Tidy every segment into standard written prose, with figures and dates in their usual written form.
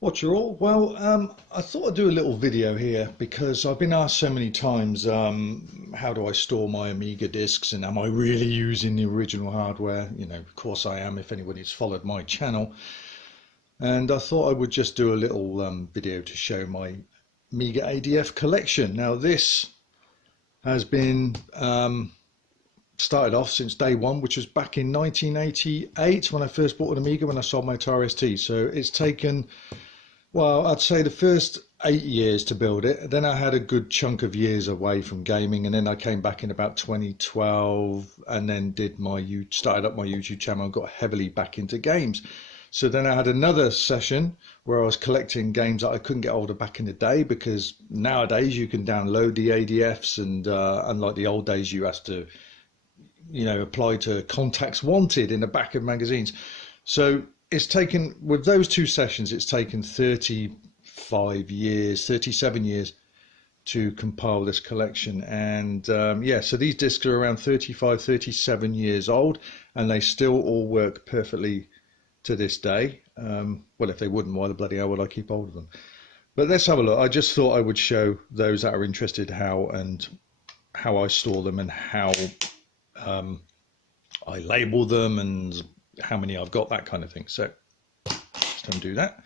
What you're all? Well, I thought I'd do a little video here because I've been asked so many times, how do I store my Amiga discs and am I really using the original hardware? You know, of course I am if anybody's followed my channel. And I thought I would just do a little video to show my Amiga ADF collection. Now this has been started off since day one, which was back in 1988 when I first bought an Amiga when I sold my Atari ST. So it's taken, well, I'd say the first 8 years to build it. Then I had a good chunk of years away from gaming, and then I came back in about 2012 and then started up my YouTube channel and got heavily back into games. So then I had another session where I was collecting games that I couldn't get hold of back in the day, because nowadays you can download the ADFs, and unlike the old days you have to apply to contacts wanted in the back of magazines. So it's taken, with those two sessions, it's taken 37 years to compile this collection. And yeah, so these discs are around 37 years old, and they still all work perfectly to this day. Well, if they wouldn't, why the bloody hell would I keep hold of them? But let's have a look. I just thought I would show those that are interested how I store them and how I label them and how many I've got, that kind of thing. So just undo that,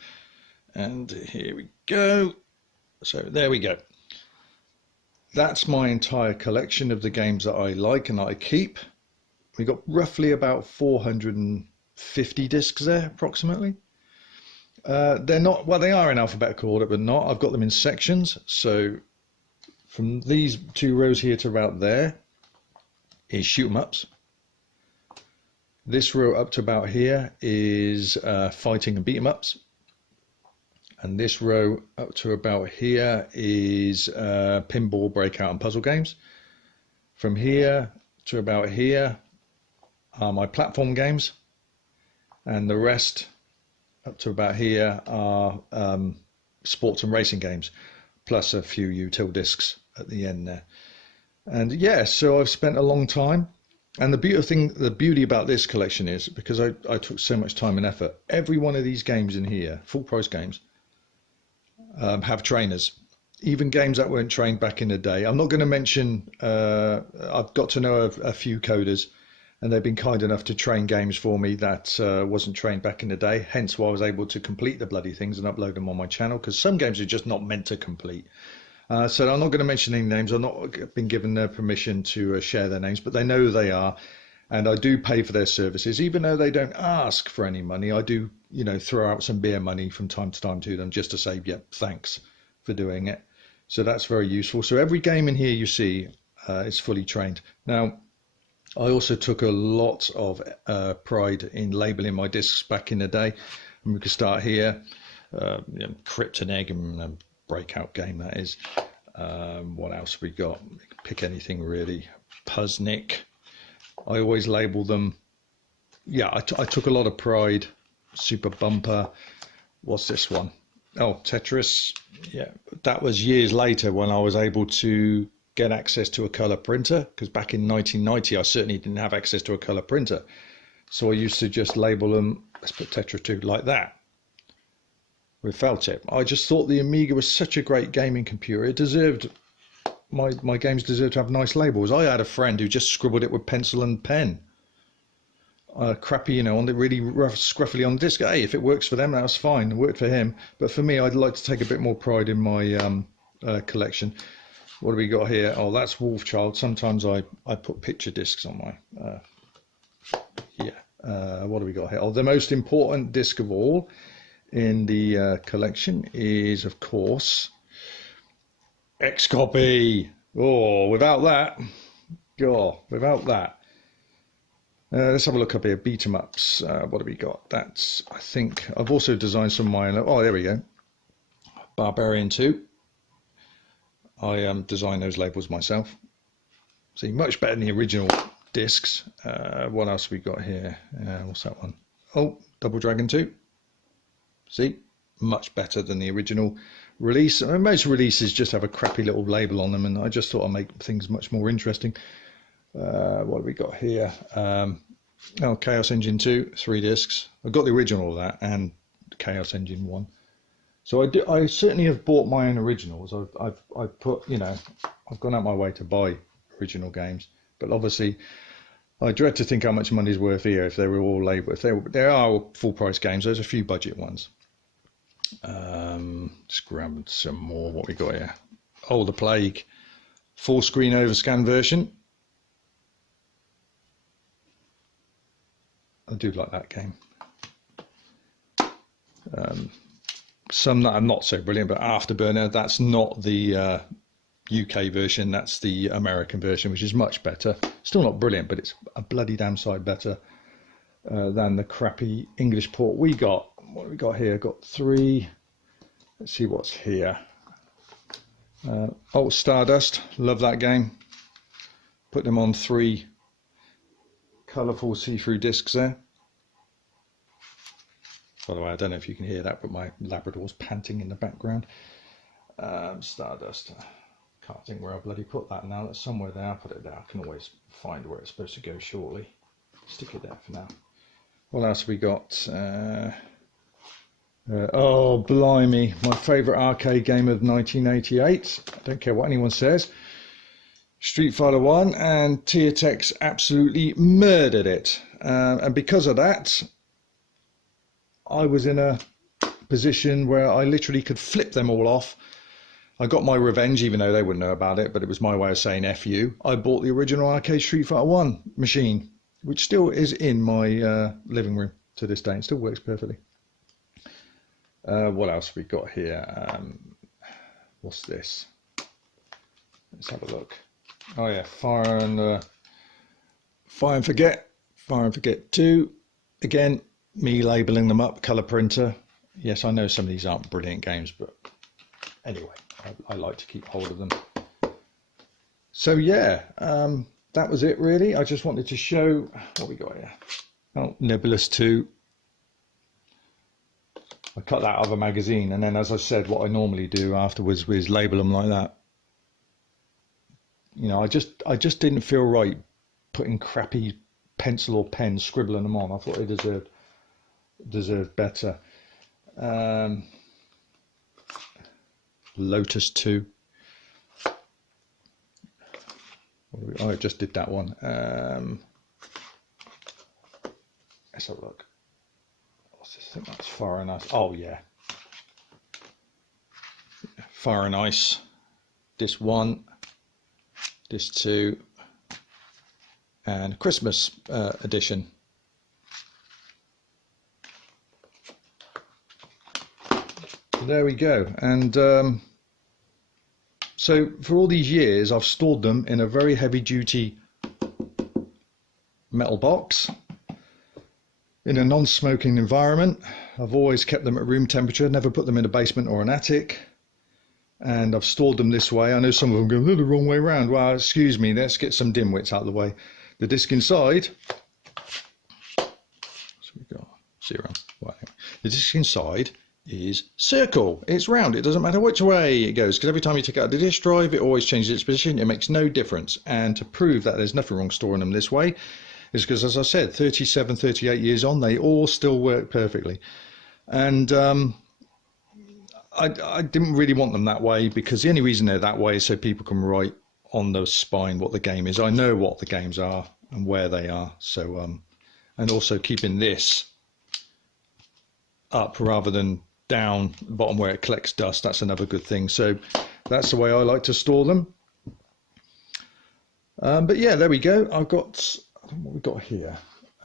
and here we go. So there we go. That's my entire collection of the games that I like and that I keep. We got roughly about 450 discs there, approximately. They're not, well, they are in alphabetical order, but not. I've got them in sections. So from these two rows here to about there is shoot 'em ups. This row up to about here is fighting and beat 'em ups, and this row up to about here is pinball, breakout and puzzle games. From here to about here are my platform games, and the rest up to about here are sports and racing games, plus a few util discs at the end there. And yeah, so I've spent a long time. And the beauty about this collection is, because I took so much time and effort, every one of these games in here, full price games, have trainers. Even games that weren't trained back in the day. I'm not going to mention, I've got to know a few coders, and they've been kind enough to train games for me that wasn't trained back in the day. Hence why I was able to complete the bloody things and upload them on my channel, because some games are just not meant to complete. So I'm not going to mention any names. I've not been given their permission to share their names, but they know who they are, and I do pay for their services. Even though they don't ask for any money, I do, throw out some beer money from time to time to them, just to say, yeah, thanks for doing it. So that's very useful. So every game in here you see is fully trained. Now, I also took a lot of pride in labeling my discs back in the day. And we can start here, Crypt and Egg and breakout game, that is. What else have we got? Pick anything really. Puznik. I always label them. Yeah, I took a lot of pride. Super Bumper. What's this one? Oh, Tetris. Yeah, that was years later when I was able to get access to a color printer, because back in 1990 I certainly didn't have access to a color printer. So I used to just label them, let's put Tetris 2 like that, with felt tip. I just thought the Amiga was such a great gaming computer. It deserved, my games deserved to have nice labels. I had a friend who just scribbled it with pencil and pen. Crappy, on the really rough, scruffily on the disc. Hey, if it works for them, that's fine. It worked for him. But for me, I'd like to take a bit more pride in my collection. What do we got here? Oh, that's Wolfchild. Sometimes I put picture discs on my, what do we got here? Oh, the most important disc of all in the collection is, of course, X-Copy. Oh, without that, let's have a look up here. Beat 'em ups. What have we got? That's, I think I've also designed some of my own. Oh, there we go. Barbarian 2. I designed those labels myself. See, much better than the original discs. What else have we got here? What's that one? Oh, Double Dragon 2. See, much better than the original release. Most releases just have a crappy little label on them, and I just thought I'd make things much more interesting. What have we got here? Chaos Engine 2, 3 discs. I've got the original of that and Chaos Engine 1. So I certainly have bought my own originals. I've put, you know, I've gone out my way to buy original games, but obviously I dread to think how much money's worth here if they were all labelled. If there are full price games, there's a few budget ones. Just grab some more. What we got here? Oh, the Plague, full screen overscan version. I do like that game. Some that are not so brilliant, but Afterburner, that's not the UK version, that's the American version, which is much better. Still not brilliant, but it's a bloody damn sight better than the crappy English port we got. What have we got here? Got 3. Let's see what's here. Oh, Stardust, love that game. Put them on 3 colourful see-through discs there. By the way, I don't know if you can hear that, but my Labrador's panting in the background. Stardust. Can't think where I bloody put that now. That's somewhere there. I'll put it there. I can always find where it's supposed to go shortly. Stick it there for now. What else have we got? Oh, blimey. My favourite arcade game of 1988. I don't care what anyone says. Street Fighter 1, and Teotex absolutely murdered it. And because of that, I was in a position where I literally could flip them all off. I got my revenge, even though they wouldn't know about it, but it was my way of saying F you. I bought the original arcade Street Fighter 1 machine, which still is in my living room to this day. It still works perfectly. What else have we got here? What's this? Let's have a look. Oh yeah, Fire and Forget. Fire and Forget 2. Again, me labelling them up, colour printer. Yes, I know some of these aren't brilliant games, but anyway, I like to keep hold of them. So yeah, that was it really. I just wanted to show what we got here. Oh, Nebulous 2. I cut that out of a magazine, and then, as I said, what I normally do afterwards is label them like that. You know, I just didn't feel right putting crappy pencil or pen scribbling them on. I thought they deserved better. Lotus 2. Oh, I just did that one. Let's have a look. What's this? I think that's Fire and Ice. Oh yeah, Fire and Ice. Disc 1, Disc 2, and Christmas edition. There we go. And so for all these years I've stored them in a very heavy duty metal box in a non-smoking environment. I've always kept them at room temperature, never put them in a basement or an attic, and I've stored them this way. I know some of them go, they're the wrong way around. Well, excuse me, let's get some dimwits out of the way. The disc inside, so we've got 0. Well, the disc inside is circle. It's round. It doesn't matter which way it goes, because every time you take out the disk drive, it always changes its position. It makes no difference. And to prove that there's nothing wrong storing them this way is because, as I said, 37, 38 years on, they all still work perfectly. And I didn't really want them that way, because the only reason they're that way is so people can write on the spine what the game is. I know what the games are and where they are. So and also keeping this up rather than down the bottom where it collects dust, that's another good thing. So that's the way I like to store them. But yeah, there we go. I've got, I don't know what we got here.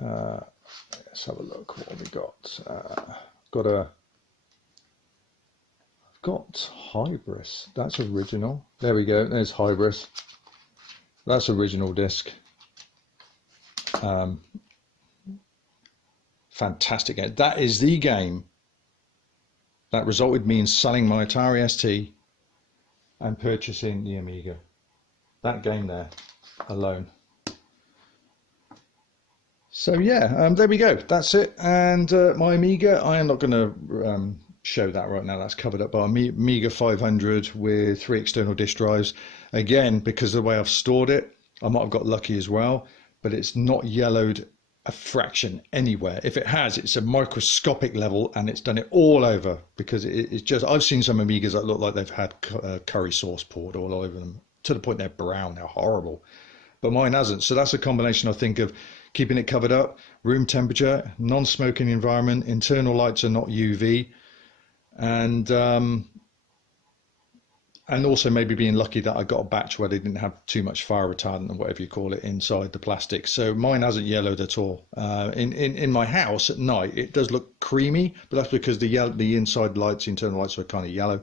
Let's have a look. What have we got? I've got Hybris. That's original. There we go. There's Hybris. That's original disc. Fantastic game. That is the game that resulted me in selling my Atari ST and purchasing the Amiga. That game there alone. So yeah, there we go. That's it. And my Amiga, I am not going to show that right now. That's covered up by Amiga 500 with 3 external disk drives. Again, because of the way I've stored it, I might have got lucky as well, but it's not yellowed a fraction anywhere. If it has, it's a microscopic level, and it's done it all over, because it's just, I've seen some Amigas that look like they've had curry sauce poured all over them, to the point they're brown, they're horrible. But mine hasn't. So that's a combination, I think, of keeping it covered up, room temperature, non-smoking environment, internal lights are not UV, and also maybe being lucky that I got a batch where they didn't have too much fire retardant, or whatever you call it, inside the plastic. So mine hasn't yellowed at all. In my house at night, it does look creamy, but that's because the inside lights, the internal lights, are kind of yellow.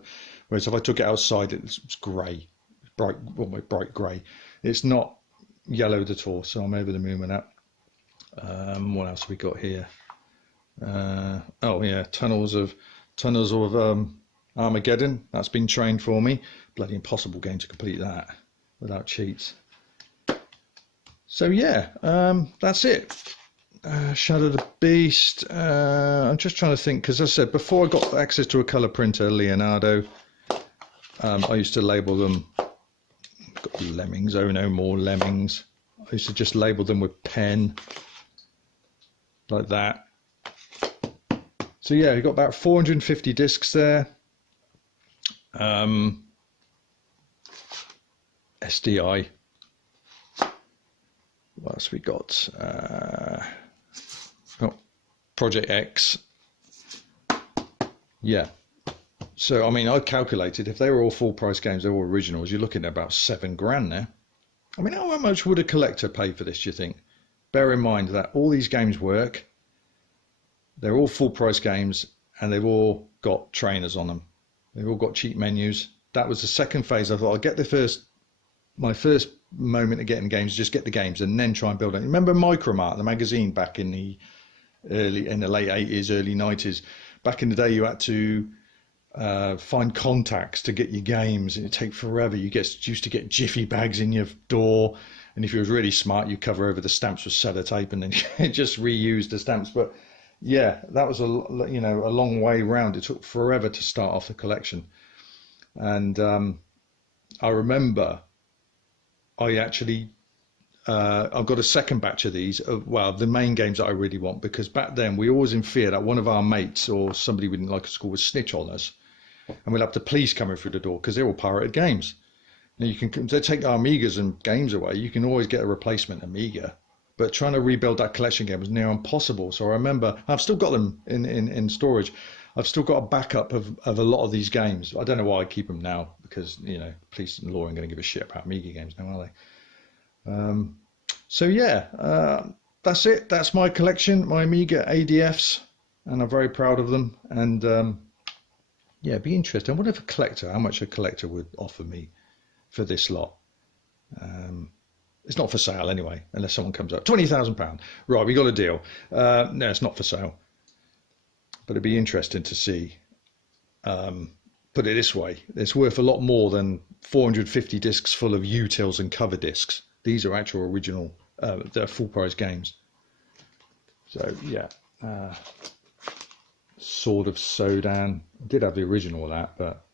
Whereas if I took it outside, it's grey, almost bright grey. It's not yellowed at all. So I'm over the moon with that. What else have we got here? Oh yeah, tunnels of Armageddon. That's been trained for me. Bloody impossible game to complete that without cheats. So yeah, that's it. Shadow the Beast. I'm just trying to think, because as I said before, I got access to a color printer, Leonardo. I used to label them. Got lemmings. Oh no, more lemmings. I used to just label them with pen, like that. So yeah, we've got about 450 discs there. SDI. What else we got? Project X. Yeah. So I mean, I calculated if they were all full price games, they were all originals, you're looking at about £7,000 there. I mean, how much would a collector pay for this, do you think? Bear in mind that all these games work. They're all full price games, and they've all got trainers on them. They've all got cheat menus. That was the second phase. I thought I'll get my first moment of getting games, just get the games and then try and build it. Remember Micromart, the magazine, back in the late 80s, early 90s? Back in the day, you had to find contacts to get your games, and it'd take forever. You used to get jiffy bags in your door, and if you was really smart, you cover over the stamps with sellotape and then just reuse the stamps. But yeah, that was a long way round. It took forever to start off the collection. And I remember I actually I've got a second batch of these, the main games that I really want, because back then we were always in fear that one of our mates or somebody we didn't like at school would snitch on us, and we'll have the police coming through the door, because they're all pirated games. Now they take our Amigas and games away, you can always get a replacement Amiga, but trying to rebuild that collection game was near impossible. So I remember, I've still got them in storage. I've still got a backup of a lot of these games. I don't know why I keep them now, because police and law aren't going to give a shit about Amiga games now, are they? So yeah, that's it. That's my collection, my Amiga ADFs, and I'm very proud of them. And yeah, be interested. I wonder if how much a collector would offer me for this lot. It's not for sale anyway, unless someone comes up. £20,000. Right, we got a deal. No, it's not for sale. But it'd be interesting to see. Put it this way, it's worth a lot more than 450 discs full of utils and cover discs. These are actual original, they're full price games. So yeah, Sword of Sodan. I did have the original of that, but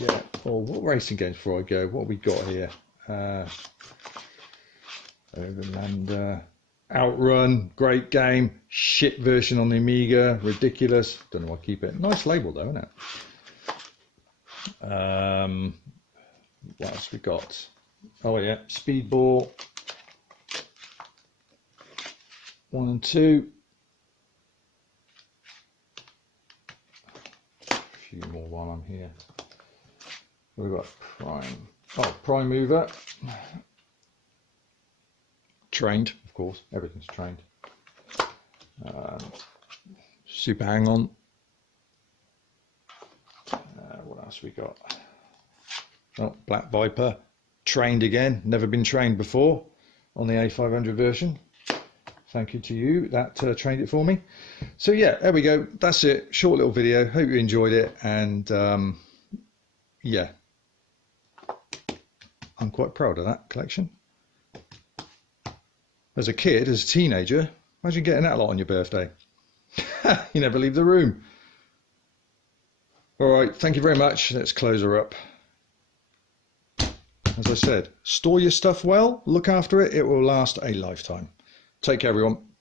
yeah. Oh, what racing games before I go? What have we got here? Overland, Outrun, great game. Shit version on the Amiga, ridiculous. Don't know why I keep it. Nice label though, isn't it? What else we got? Oh yeah, Speedball 1 and 2. A few more while I'm here. We've got Prime. Oh, Prime Mover. Trained, of course. Everything's trained. Super Hang On. What else we got? Oh, Black Viper. Trained again. Never been trained before on the A500 version. Thank you to you that trained it for me. So yeah, there we go. That's it. Short little video. Hope you enjoyed it. And yeah, I'm quite proud of that collection. As a kid, as a teenager, imagine getting that lot on your birthday. You never leave the room. All right, thank you very much. Let's close her up. As I said, store your stuff well, look after it. It will last a lifetime. Take care, everyone.